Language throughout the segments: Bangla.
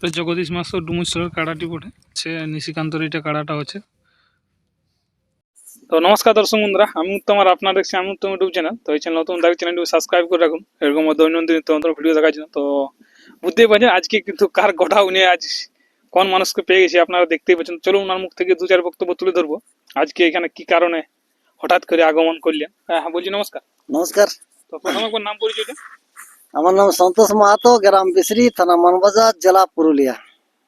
তো জগদীশ মাস ডুমুচর কাড়াটি পড়ে সে নিশিকান্তর এটা কাড়াটা হচ্ছে। তো নমস্কার দর্শক বন্ধুরা, আমি উত্তম আর আপনারা দেখছি আমি উত্তম ইউটিউব চ্যানেল। তো এই চ্যানেল নতুন দাবি চ্যানেলটি সাবস্ক্রাইব করে রাখুন এরকম দৈনন্দিন নিত্য ভিডিও দেখার জন্য। তো বুঝতেই পারছেন আজকে কিন্তু কার গড়াও নিয়ে আজ কোন মানুষকে পেয়ে গেছি আপনারা দেখতেই পাচ্ছেন। চলুন ওনার মুখ থেকে দু চার বক্তব্য তুলে ধরবো আজকে এখানে কি কারণে হঠাৎ করে আগমন করলেন। হ্যাঁ বলছি নমস্কার। নমস্কার। তো প্রথমে কোন নাম পরিচয়টা? আমার নাম সন্তোষ মাহাতো, গ্রাম বিসরি, থানা মানবাজার, জেলা পুরুলিয়া।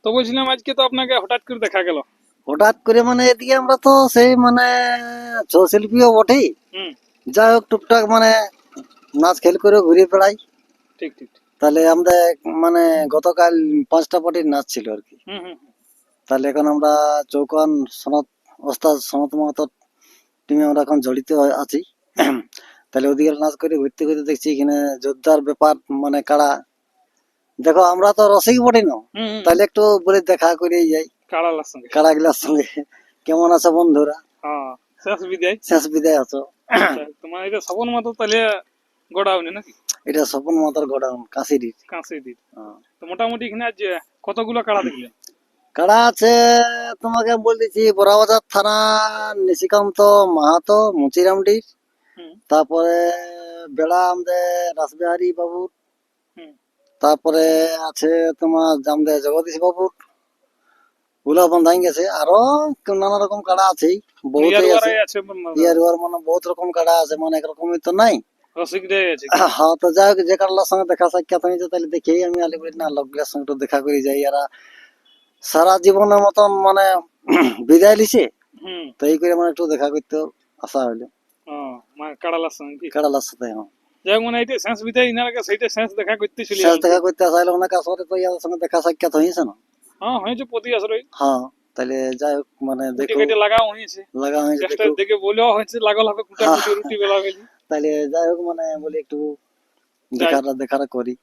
তো বলছিলাম আজকে তো আপনাকে হঠাৎ করে দেখা গেল। হঠাৎ করে মানে এদিকে আমরা তো সেই মানে ছৌ শিল্পীও বটেই, হুম, যাই হোক টুকটাক মানে নাচ খেল করে ঘুরে বেড়াই। ঠিক ঠিক। তাহলে আমাদের মানে গতকাল 5টা পার্টির নাচ ছিল আর কি। হুম হুম তাহলে এখন আমরা চৌকান সনত ওস্তাদ সনত মাহাতো টিমে আমরা এখন জড়িত আছি। তাহলে ওদিকে নাচ করে ঘুরতে ঘুরতে দেখছি এখানে যোদ্ধার ব্যাপার মানে কাড়া। দেখো আমরা তো রসিক বটি না, হুম হুম। তাহলে একটু বলে দেখা করে যাই কাড়ালার সঙ্গে। কাড়া গুলার সঙ্গে। কেমন আছে বন্ধুরা? হ্যাঁ, শেষ বিদায়। শেষ বিদায় আছো? তোমার এটা স্বপন মাতো তাহলে গোডাউনে নাকি? এটা স্বপন মাতার গোডাউন কাশিডির। কাঁচি দিন। তো মোটামুটি এখানে আজ কতগুলো কাড়া দেখলেন? কাড়া আছে তোমাকে বলতেছি বড়াবাজার থানা নিশিকান্ত মাহাতো মুচিরামডির, হুম তারপরে বেড়া আমাদের রাসবিহারী বাবুর, হুম। তারপরে আছে তোমার আমাদের জগদীশ বাবুর, ওগুলো বন্ধাই গেছে। আরো নানা রকম কাড়া আছেই, বহুতই আছে। আছে ইয়ার মানে বহুত রকম কাড়া আছে, মানে একরকমই তো নাই। রসিকরাই আছে। হ্যাঁ, তো যাই হোক যে কারলার সঙ্গে দেখা সাক্ষাৎ হয়েছে তাহলে দেখেই আমি আলিপুর না লোকগুলোর সঙ্গে একটু দেখা করে যাই। এরা সারা জীবনের মতন মানে বিদায় লিছে, হুম। তো এই করে মানে একটু দেখা করতে আসা হইলো মানে কাড়ালার সঙ্গে কি? কাড়ালার সাথে। হ্যাঁ, যাই হোক, মানে এটা শেষ বিদায় ইনারাকে সেইটা শেষ দেখা করতে চলে শেষ গেলাম। দেখা করতে আসা হইলো অনেক আসরে, তো ইয়াদের সঙ্গে দেখা সাক্ষাৎ হয়েছে না। হ্যাঁ হয়েছে প্রতি আসরে। হ্যাঁ, তাহলে যাই হোক মানে দেখো কেটে লাগাও হয়েছে। লাগা হয়েছে চেষ্টা দেখো। দেখে বলেও হয়েছে লাগাল হবে কুটা কুটি রুটি বেলা বেলি। তাহলে যাই হোক মানে বলি একটু দেখাটা করি,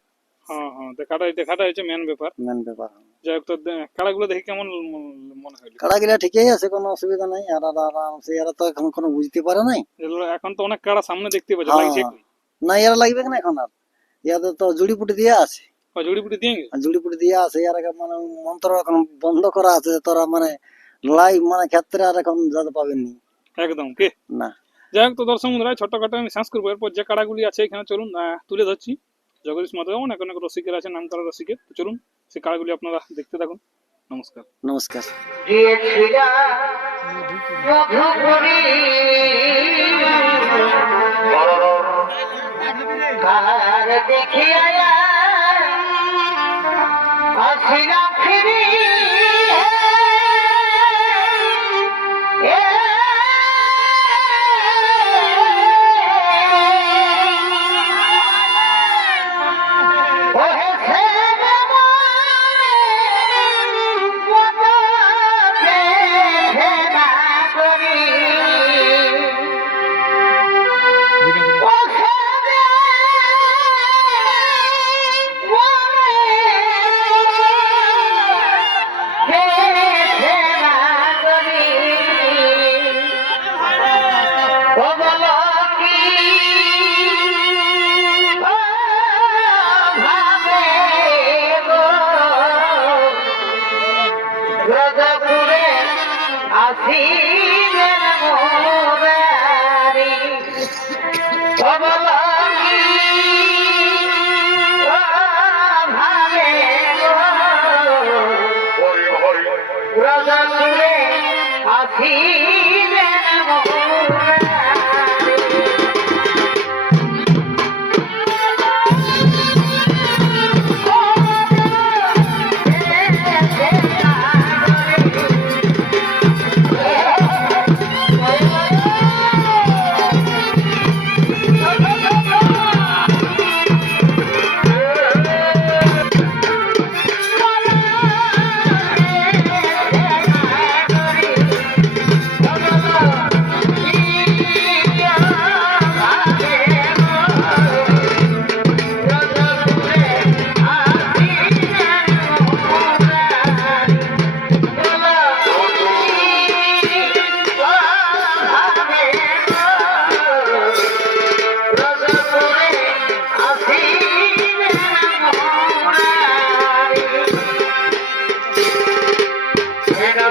হ্যাঁ হ্যাঁ, দেখাটা হচ্ছে মেন ব্যাপার। মেন ব্যাপার। যাই হোক, তো কাড়াগুলো দেখে কেমন মনে হইলো? কাড়া গিলা ঠিকই আছে, কোনো অসুবিধা নাই। আর আরামসে এরা তো এখন কোনো বুঝতে পারে নাই। এগুলো এখন তো অনেক কাড়া সামনে দেখতে পাচ্ছি লাগছে। হ্যাঁ, না এরা লাগবে না এখন আর। ইয়াদের তো জুড়িপুটি দিয়ে আছে, জড়িপুটি দিয়ে গেছে। জুড়িপুটি দিয়ে আছে। আর এখন মানে মন্ত্র এখন বন্ধ করা আছে, তোরা মানে লাইভ মানে ক্ষেত্রে আর এখন যাতে পাবেননি একদম কে না। যাই হোক, তো দর্শক বন্ধুরা ছোটখাটো আমি শেষ করবো। এরপর যে কাড়াগুলি আছে এখানে চলুন তুলে ধরছি। জগদীশ মাতা অনেক অনেক রসিকের আছে, নাম করা রসিকের। তো চলুন সেই কাড়াগুলি আপনারা দেখতে থাকুন। নমস্কার। নমস্কার।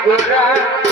গোরা